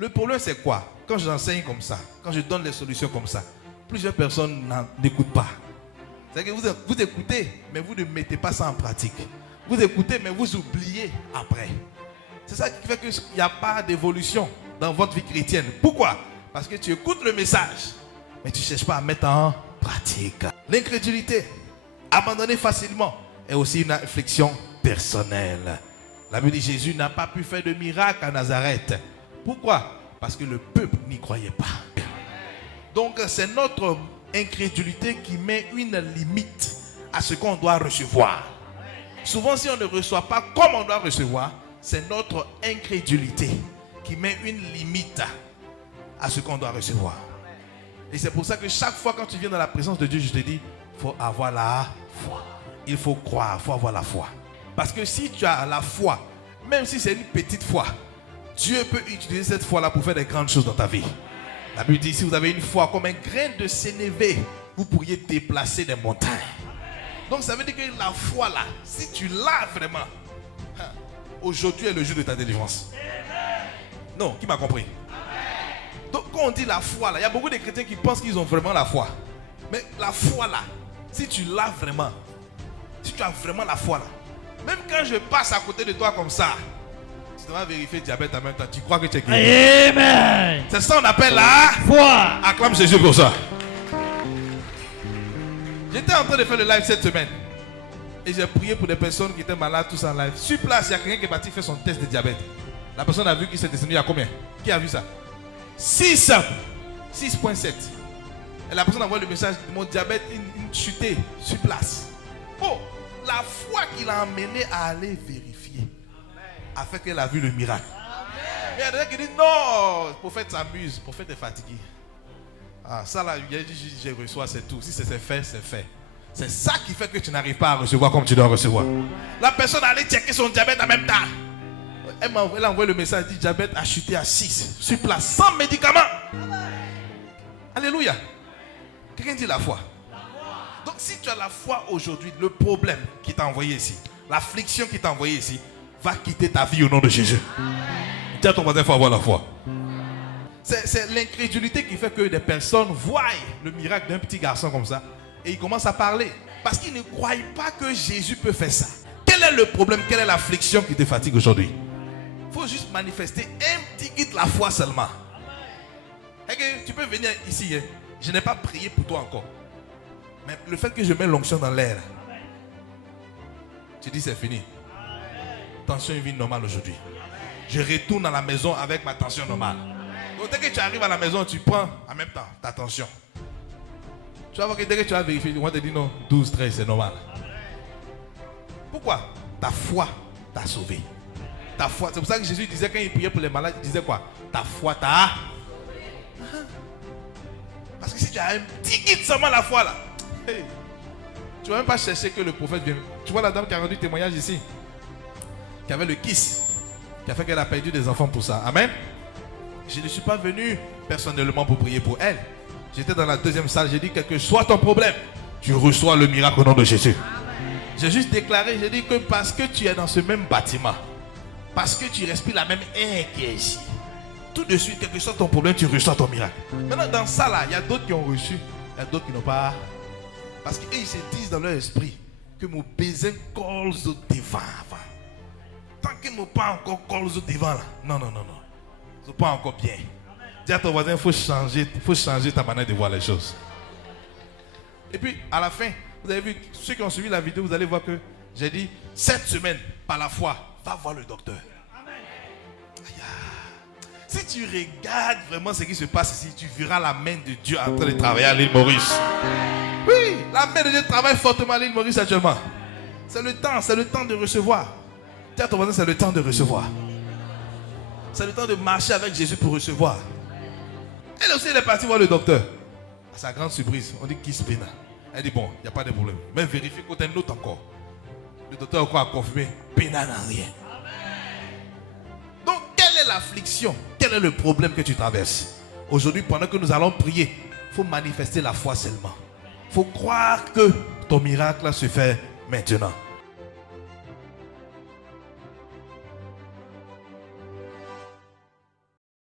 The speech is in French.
Le problème, c'est quoi? Quand j'enseigne comme ça, quand je donne les solutions comme ça, plusieurs personnes n'écoutent pas. C'est-à-dire que vous écoutez, mais vous ne mettez pas ça en pratique. Vous écoutez, mais vous oubliez après. C'est ça qui fait qu'il n'y a pas d'évolution dans votre vie chrétienne. Pourquoi? Parce que tu écoutes le message, mais tu ne cherches pas à mettre en pratique. L'incrédulité, abandonner facilement, est aussi une réflexion personnelle. La Bible dit Jésus n'a pas pu faire de miracle à Nazareth. Pourquoi? Parce que le peuple n'y croyait pas. Donc c'est notre incrédulité qui met une limite à ce qu'on doit recevoir. Souvent, si on ne reçoit pas comme on doit recevoir, c'est notre incrédulité qui met une limite à ce qu'on doit recevoir. Et c'est pour ça que chaque fois quand tu viens dans la présence de Dieu, je te dis, il faut avoir la foi. Il faut croire, il faut avoir la foi. Parce que si tu as la foi, même si c'est une petite foi, Dieu peut utiliser cette foi-là pour faire des grandes choses dans ta vie. La Bible dit, si vous avez une foi comme un grain de sénévé, vous pourriez déplacer des montagnes. Donc ça veut dire que la foi là, si tu l'as vraiment, aujourd'hui est le jour de ta délivrance. Non, qui m'a compris? Donc quand on dit la foi là, il y a beaucoup de chrétiens qui pensent qu'ils ont vraiment la foi. Mais la foi là, si tu l'as vraiment, si tu as vraiment la foi là, même quand je passe à côté de toi comme ça, tu devras vérifier le diabète en même temps, tu crois que tu es guéri. Amen. C'est ça qu'on appelle la foi. Acclame Jésus pour ça. J'étais en train de faire le live cette semaine. Et j'ai prié pour des personnes qui étaient malades, tous en live. Sur place, il y a quelqu'un qui est parti faire son test de diabète. La personne a vu qu'il s'est descendu. Il y a combien? Qui a vu ça? 6.7. Et la personne a envoyé le message, mon diabète il chuté sur place. Oh, la foi qui l'a emmené à aller vérifier a fait qu'elle a vu le miracle. Et il y a des gens qui disent non, le prophète s'amuse, le prophète est fatigué. Ah, ça là, je reçois, c'est tout. Si c'est fait, c'est fait. C'est ça qui fait que tu n'arrives pas à recevoir comme tu dois recevoir. La personne allait checker son diabète en même temps. Elle a envoyé le message, dit diabète a chuté à 6 sur place, sans médicaments. Alléluia. Quelqu'un dit la foi. Donc si tu as la foi aujourd'hui, le problème qui t'a envoyé ici, l'affliction qui t'a envoyé ici, va quitter ta vie au nom de Jésus. Dis à ton voisin, il faut avoir la foi. C'est l'incrédulité qui fait que des personnes voient le miracle d'un petit garçon comme ça et ils commencent à parler. Parce qu'ils ne croient pas que Jésus peut faire ça. Quel est le problème? Quelle est l'affliction qui te fatigue aujourd'hui? Il faut juste manifester un petit guide de la foi seulement. Et que tu peux venir ici. Hein. Je n'ai pas prié pour toi encore. Mais le fait que je mets l'onction dans l'air, tu dis c'est fini. Tension une vie normale aujourd'hui. Je retourne à la maison avec ma tension normale. Donc dès que tu arrives à la maison, tu prends en même temps ta tension. Tu vas voir que dès que tu vas vérifier, on va te dire non, 12, 13, c'est normal. Pourquoi? Ta foi t'a sauvé. Ta foi, c'est pour ça que Jésus disait quand il priait pour les malades, il disait quoi? Ta foi t'a. Parce que si tu as un petit guide seulement la foi là, hey, tu ne vas même pas chercher que le prophète vienne. Tu vois la dame qui a rendu témoignage ici, qui avait le kiss, qui a fait qu'elle a perdu des enfants pour ça. Amen. Je ne suis pas venu personnellement pour prier pour elle. J'étais dans la deuxième salle, j'ai dit quel que soit ton problème, tu reçois le miracle au nom de Jésus. J'ai juste déclaré, j'ai dit que parce que tu es dans ce même bâtiment, parce que tu respires la même air qui est ici, tout de suite, quel que soit ton problème, tu reçois ton miracle. Maintenant, dans ça là, il y a d'autres qui ont reçu, il y a d'autres qui n'ont pas. Parce qu'eux, ils se disent dans leur esprit que mon baiser colle au devant avant. Tant qu'ils n'ont pas encore colle au devant là, non. Ils ne sont pas encore bien. Dis à ton voisin, il faut changer ta manière de voir les choses. Et puis, à la fin, vous avez vu, ceux qui ont suivi la vidéo, vous allez voir que j'ai dit, cette semaine, par la foi, va voir le docteur. Si tu regardes vraiment ce qui se passe ici, tu verras la main de Dieu en train de travailler à l'île Maurice. Oui, la main de Dieu travaille fortement à l'île Maurice actuellement. C'est le temps de recevoir. Dis à ton voisin, c'est le temps de recevoir. C'est le temps de marcher avec Jésus pour recevoir. Elle aussi, elle est partie voir le docteur. À sa grande surprise, on dit kiss pena. Elle dit bon, il n'y a pas de problème. Mais vérifie qu'on une autre encore. Le docteur encore a confirmé, pena n'a rien. Donc, quelle est l'affliction? Quel est le problème que tu traverses? Aujourd'hui, pendant que nous allons prier, il faut manifester la foi seulement. Il faut croire que ton miracle se fait maintenant.